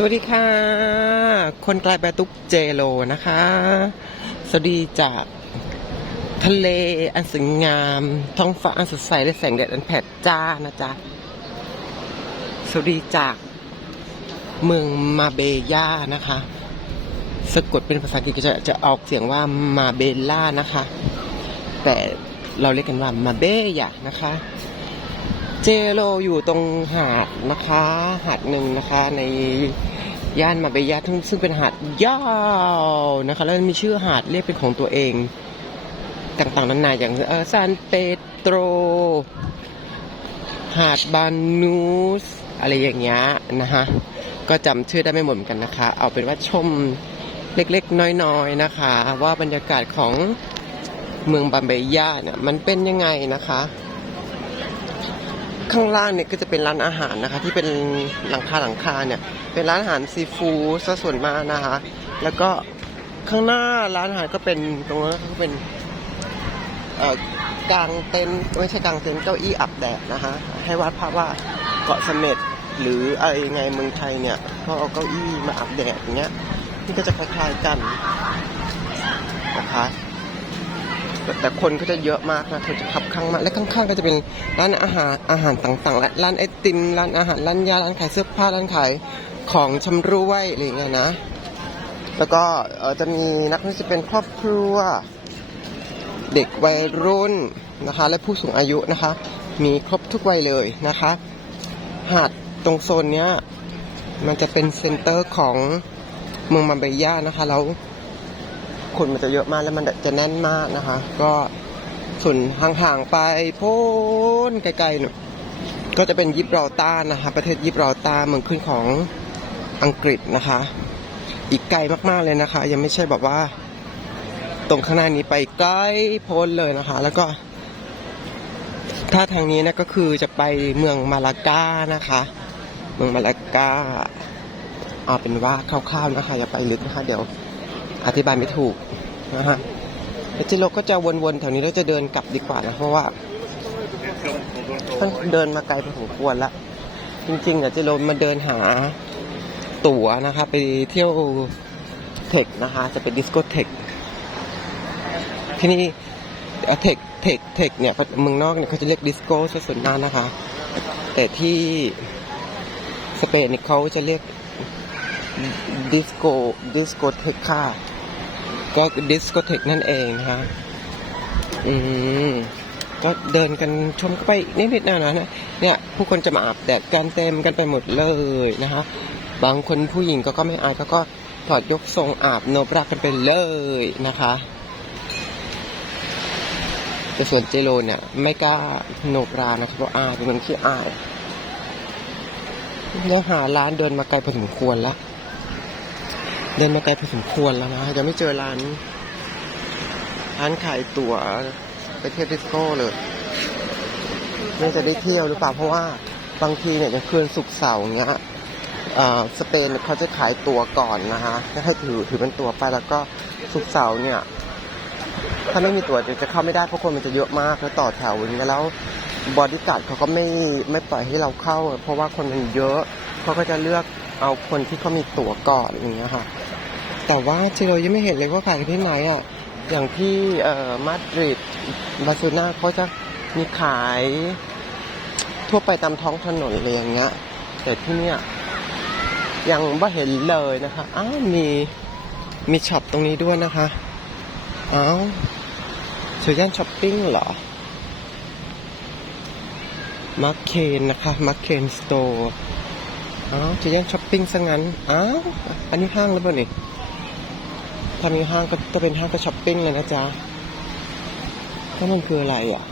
สวัสดีค่ะ คนกลายแปรตุกเจโลนะคะ สวัสดีจากทะเลอันสวยงาม ท้องฟ้าอันสดใสและแสงแดดอันแผดจ้านะจ๊ะ สวัสดีจากเมืองมาเบย่านะคะ สะกดเป็นภาษาอังกฤษก็จะจะออกเสียงว่ามาเบล่านะคะ แต่เราเรียกกันว่ามาเบย่านะคะ เจโลอยู่ตรงหาดนะคะ หาดหนึ่งนะคะในย่านมาเบยาซึ่งเป็นหาดยาวนะคะ แล้วมีชื่อหาดเรียกเป็นของตัวเอง ต่างๆนานาอย่างเออซานเปโตร หาดบานูส อะไรอย่างเงี้ยนะฮะก็จำชื่อได้ไม่หมดเหมือนกันนะคะ เอาเป็นว่าชมเล็กๆ น้อยๆนะคะ ว่าบรรยากาศของเมืองบาเบยาเนี่ยมันเป็นยังไงนะคะ ข้างล่างเนี่ยก็จะเป็นร้านอาหารนะคะ ที่เป็นหลังคาหลังคาเนี่ยเป็นร้านอาหารซีฟู้ดซะส่วนมากนะคะ แล้วก็ข้างหน้าร้านอาหารก็เป็นตรงนั้นก็เป็นเอ่อกลางเต็นท์ไม่ใช่กลางเต็นท์เก้าอี้อับแดดนะคะ ให้วาดภาพว่าเกาะเสม็ดหรืออะไรไงเมืองไทยเนี่ยก็เอาเก้าอี้มาอับแดดอย่างเงี้ยนี่ก็จะคล้ายๆกันนะคะ แต่คนก็จะเยอะมากนะคนจะขับข้างมาและข้างๆก็จะเป็นร้านอาหารอาหารต่างๆและร้านไอติมร้านอาหารร้านยาร้านขายเสื้อผ้าร้านขายของชำร่วยอะไรเงี้ยนะ แล้วก็จะมีนักท่องเที่ยวเป็นครอบครัว เด็กวัยรุ่นนะคะ และผู้สูงอายุนะคะ มีครบทุกวัยเลยนะคะ หาดตรงโซนเนี้ยมันจะเป็นเซ็นเตอร์ของเมืองมาเบย่านะคะแล้ว คนมันจะเยอะมากแล้วมันจะแน่นมากนะคะ ก็ส่วนห่างๆไปโพ้นไกลๆหน่อยก็จะเป็นยิบรอลต้านะคะ ประเทศยิบรอลต้าเมืองขึ้นของอังกฤษนะคะ อีกไกลมากๆเลยนะคะ ยังไม่ใช่แบบว่า ตรงข้างหน้านี้ไปใกล้โพ้นเลยนะคะ แล้วก็ ถ้าทางนี้นะก็คือจะไปเมืองมาลากานะคะ เมืองมาลากาเอาเป็นว่าคร่าวๆนะคะ อย่าไปลึกนะคะ เดี๋ยว อธิบายไม่ถูกนะฮะแล้วเจโลก็จะวนๆแถวนี้แล้วจะเดินกลับดีกว่านะเพราะว่ามันเดินมาไกลพอสมควรละจริงๆอะเจโลมาเดินหาตั๋วนะคะ ไปเที่ยวเทคนะคะ จะเป็นดิสโกเทคที่นี่เทคเทคเทคเนี่ยเมืองนอกเนี่ยเขาจะเรียกดิสโก้ซะส่วนมากนะคะ แต่ที่สเปนเนี่ยเขาจะเรียกดิสโก้ดิสโกเทคค่ะ ก็ดิสโกเทคนั่นเองนะคะอืมก็เดินกันชมก็ไปนิดๆหน่อยๆนะเนี่ย ผู้คนจะมาอาบแดดกันเต็มกันไปหมดเลยนะคะบางคนผู้หญิงก็ก็ไม่อายเขาก็ถอดยกทรงอาบโนบรากันไปเลยนะคะแต่ส่วนเจโรเนี่ย ไม่กล้าโนบรานะครับเพราะอายเป็นคนขี้อายเนี่ยหาร้านเดินมาไกลพอสมควรแล้ว เดินมาไกลพอสมควรแล้วนะยังไม่เจอร้าน ร้านขายตั๋วไปเที่ยวดิสโก้เลยไม่จะได้เที่ยวหรือเปล่าเพราะว่าบางทีเนี่ยอย่างคืนศุกเสาร์เงี้ยอ่าสเปนเขาจะขายตั๋วก่อนนะฮะให้ถือถือเป็นตั๋วไปแล้วก็ศุกเสาร์เนี่ย ถ้าไม่มีตั๋วจะเข้าไม่ได้เพราะคนมันจะเยอะมากแล้วต่อแถวอย่างเงี้ยแล้วบอดี้การ์ดเขาก็ไม่ไม่ปล่อยให้เราเข้า เพราะว่าคนมันเยอะเขาก็จะเลือกเอาคนที่เขามีตั๋วก่อนอย่างเงี้ยค่ะ แต่ว่าเจโรยังไม่เห็นเลยว่าขายที่ไหนอะอย่างที่เอ่อมาดริดบาร์เซโลนาเขาจะมีขายทั่วไปตามท้องถนนเลยอย่างเงี้ยแต่ที่เนี่ยยังไม่เห็นเลยนะคะอ้าวมีมีช็อปตรงนี้ด้วยนะคะอ้าวเชื่อย่านช้อปปิ้งเหรอมาร์เคนนะคะมาร์เคนสโตร์อ้าวเชื่อย่านช้อปปิ้งซะงั้นอ้าวอันนี้ห้างหรือเปล่านี่ ถ้ามีห้างก็จะเป็นห้างก็ช้อปปิ้งเลยนะจ๊ะแล้วมันคืออะไรอะ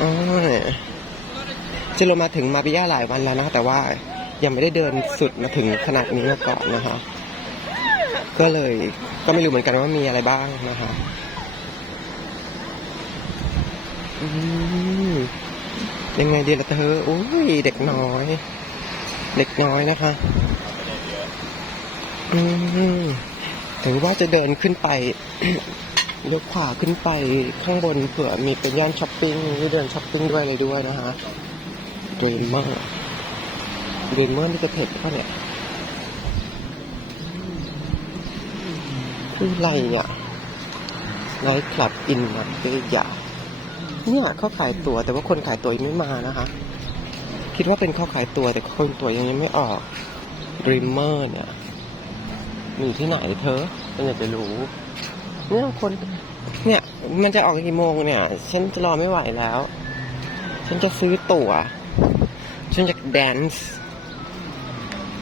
อ๋อเจะลงมาถึงมาบิยาหลายวันแล้วนะแต่ว่ายังไม่ได้เดินสุดมาถึงขนาดนี้มาก่อนนะคะ ก็เลยก็ไม่รู้เหมือนกันว่ามีอะไรบ้างนะคะยังไงดีล่ะเธออุ้ยเด็กน้อย เด็กน้อยนะคะ ถือว่าจะเดินขึ้นไปเลี้ยวขวาขึ้นไปข้างบนเผื่อมีเป็นย่านช้อปปิ้งหรือเดินช้อปปิ้งด้วยอะไรด้วยนะคะ Dreamer Dreamer นี่จะเผ็ดป่ะเนี่ยคืออะไรอะ Night Club in นัเตยาเนี่ยเขาขายตั๋วแต่ว่าคนขายตั๋วยังไม่มานะคะ คิดว่าเป็นเขาขายตั๋วแต่คนตั๋วยังยังไม่ออก Dreamer เนี่ย อยู่ที่ไหนเธอฉันอยากจะรู้เนี่ยคน เนี่ย มันจะออกกี่โมงเนี่ย ฉันจะรอไม่ไหวแล้ว ฉันจะซื้อตั๋ว ฉันจะแดนซ์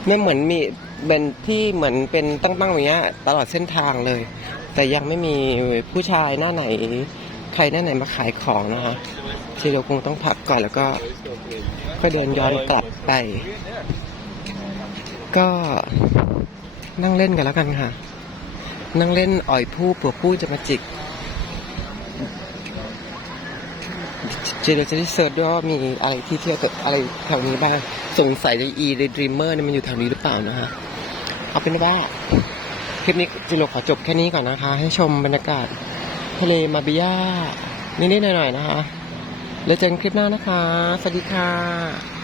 ไม่เหมือนมีเป็นที่เหมือนเป็นตั้งๆอย่างเงี้ย ตลอดเส้นทางเลย แต่ยังไม่มีผู้ชายหน้าไหน ใครหน้าไหนมาขายของนะคะทีเดียวคงต้องพักก่อนแล้วก็ค่อยเดินย้อนกลับไป ก็ นั่งเล่นกันแล้วกันค่ะ นั่งเล่นอ่อยผู้เผื่อผู้จะมาจิกเจเดี๋ยวจะได้เซิร์ชด้วยว่ามีอะไรที่เที่ยวอะไรแถวนี้บ้าง สงสัยในอีในดรีมเมอร์เนี่ยมันอยู่แถวนี้หรือเปล่านะฮะ เอาเป็นว่า คลิปนี้จิโรขอจบแค่นี้ก่อนนะคะ ให้ชมบรรยากาศทะเลมาบิยานิดๆหน่อยๆนะคะ แล้วเจอกันคลิปหน้านะคะ สวัสดีค่ะ